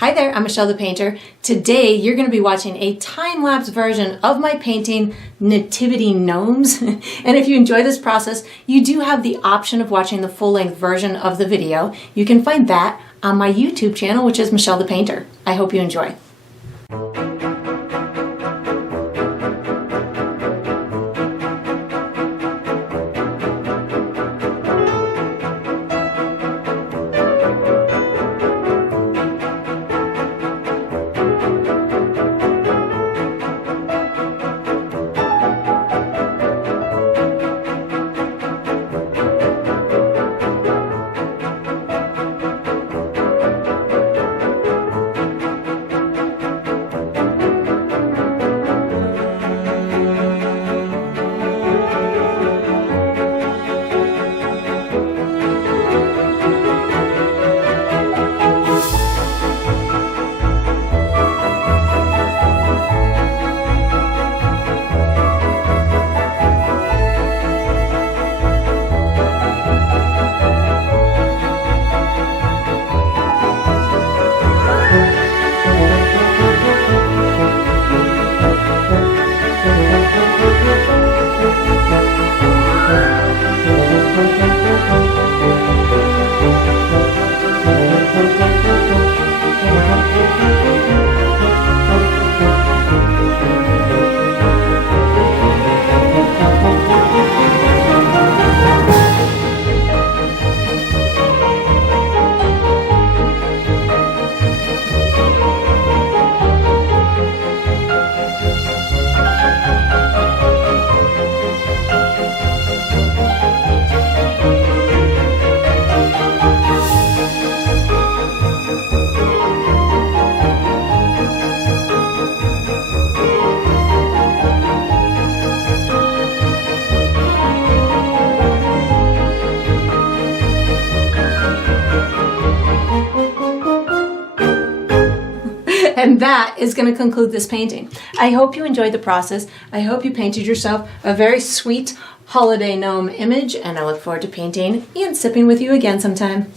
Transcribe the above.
Hi there, I'm Michelle the Painter. Today you're going to be watching a time-lapse version of my painting Nativity Gnomes. And if you enjoy this process, you do have the option of watching the full-length version of the video. You can find that on my YouTube channel, which is Michelle the Painter. I hope you enjoy. And that is going to conclude this painting. I hope you enjoyed the process. I hope you painted yourself a very sweet holiday gnome image, and I look forward to painting and sipping with you again sometime.